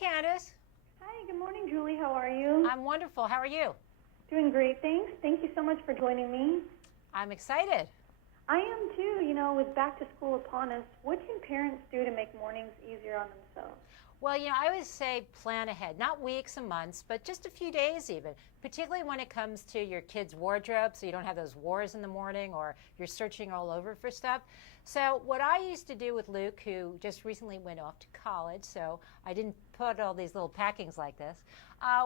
Candace. Hi, good morning, Julie. How are you? I'm wonderful. How are you? Doing great, thanks. Thank you so much for joining me. I'm excited. I am too. You know, with back to school upon us, what can parents do to make mornings easier on themselves? Well, I always say plan ahead, not weeks and months, but just a few days even, particularly when it comes to your kids' wardrobe, so you don't have those wars in the morning or you're searching all over for stuff. So what I used to do with Luke, who just recently went off to college, so I didn't put all these little packings like this,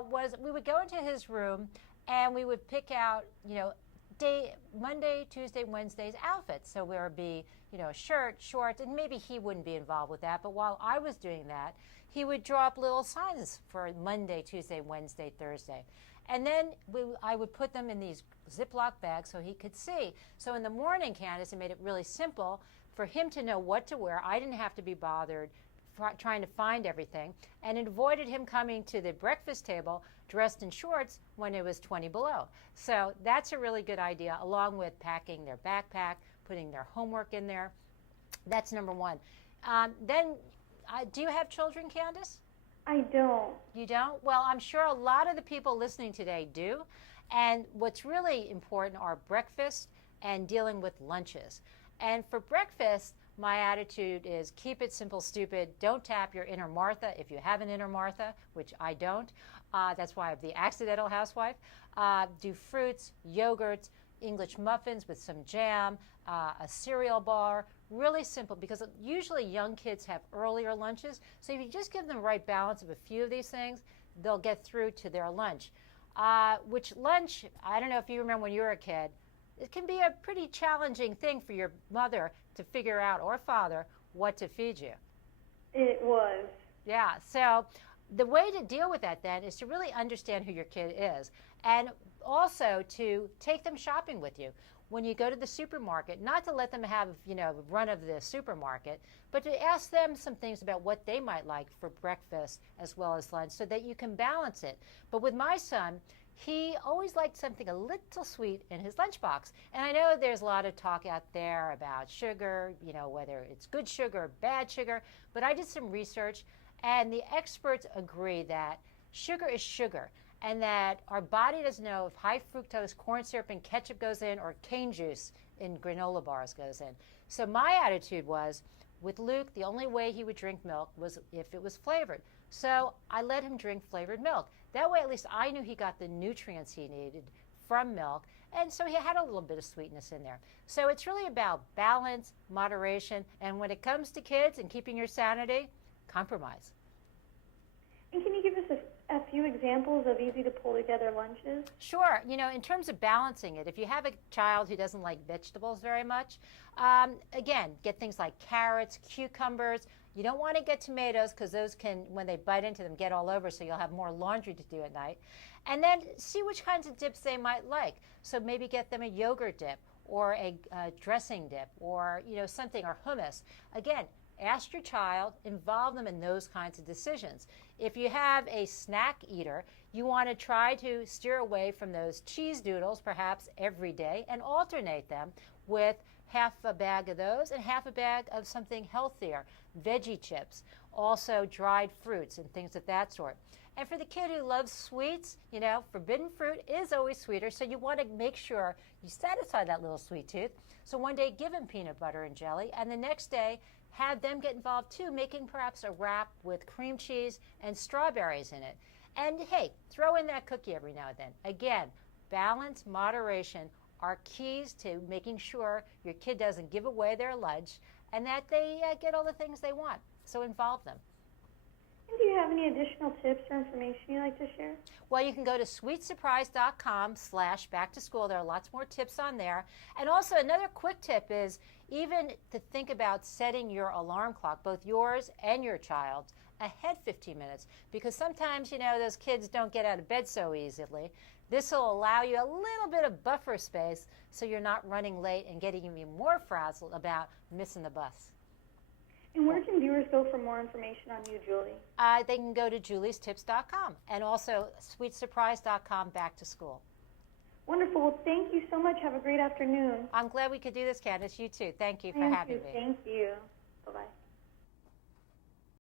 was we would go into his room and we would pick out, Monday, Tuesday, Wednesday's outfits. So there would be, shirt, shorts, and maybe he wouldn't be involved with that. But while I was doing that, he would draw up little signs for Monday, Tuesday, Wednesday, Thursday. And then I would put them in these Ziploc bags so he could see. So in the morning, Candace, it made it really simple for him to know what to wear. I didn't have to be bothered trying to find everything, and it avoided him coming to the breakfast table dressed in shorts when it was 20 below. So that's a really good idea, along with packing their backpack, putting their homework in there. That's number one. Do you have children, Candace? I don't. You don't? Well, I'm sure a lot of the people listening today do. And what's really important are breakfast and dealing with lunches. And for breakfast, my attitude is keep it simple, stupid. Don't tap your inner Martha if you have an inner Martha, which I don't. That's why I'm the Accidental Housewife. Do fruits, yogurts, English muffins with some jam, a cereal bar. Really simple, because usually young kids have earlier lunches. So if you just give them the right balance of a few of these things, they'll get through to their lunch. Which lunch, I don't know if you remember when you were a kid, it can be a pretty challenging thing for your mother to figure out, or father, what to feed you. It was. Yeah, so the way to deal with that then is to really understand who your kid is, and also to take them shopping with you. When you go to the supermarket, not to let them have, run of the supermarket, but to ask them some things about what they might like for breakfast as well as lunch so that you can balance it. But with my son, he always liked something a little sweet in his lunchbox. And I know there's a lot of talk out there about sugar, whether it's good sugar or bad sugar, but I did some research, and the experts agree that sugar is sugar, and that our body doesn't know if high fructose corn syrup and ketchup goes in or cane juice in granola bars goes in. So my attitude was, with Luke, the only way he would drink milk was if it was flavored. So I let him drink flavored milk. That way, at least I knew he got the nutrients he needed from milk, and so he had a little bit of sweetness in there. So it's really about balance, moderation, and when it comes to kids and keeping your sanity, compromise. And can you give us a few examples of easy to pull together lunches? Sure. In terms of balancing it, if you have a child who doesn't like vegetables very much, again, get things like carrots, cucumbers. You don't want to get tomatoes because those can, when they bite into them, get all over, so you'll have more laundry to do at night. And then see which kinds of dips they might like. So maybe get them a yogurt dip or a dressing dip, or something, or hummus. Again, ask your child, involve them in those kinds of decisions. If you have a snack eater, you want to try to steer away from those cheese doodles perhaps every day and alternate them with half a bag of those and half a bag of something healthier, veggie chips, also dried fruits and things of that sort. And for the kid who loves sweets, forbidden fruit is always sweeter, so you want to make sure you satisfy that little sweet tooth. So one day give him peanut butter and jelly, and the next day have them get involved too, making perhaps a wrap with cream cheese and strawberries in it. And hey, throw in that cookie every now and then. Again, balance, moderation are keys to making sure your kid doesn't give away their lunch and that they get all the things they want. So involve them. And do you have any additional tips or information you'd like to share? Well, you can go to sweetsurprise.com/back-to-school. There are lots more tips on there. And also another quick tip is even to think about setting your alarm clock, both yours and your child's, ahead 15 minutes. Because sometimes, those kids don't get out of bed so easily. This will allow you a little bit of buffer space so you're not running late and getting even more frazzled about missing the bus. And where can viewers go for more information on you, Julie? They can go to juliestips.com and also sweetsurprise.com back to school. Wonderful. Well, thank you so much. Have a great afternoon. I'm glad we could do this, Candace. You too. Thank you for having me. Thank you. Bye-bye.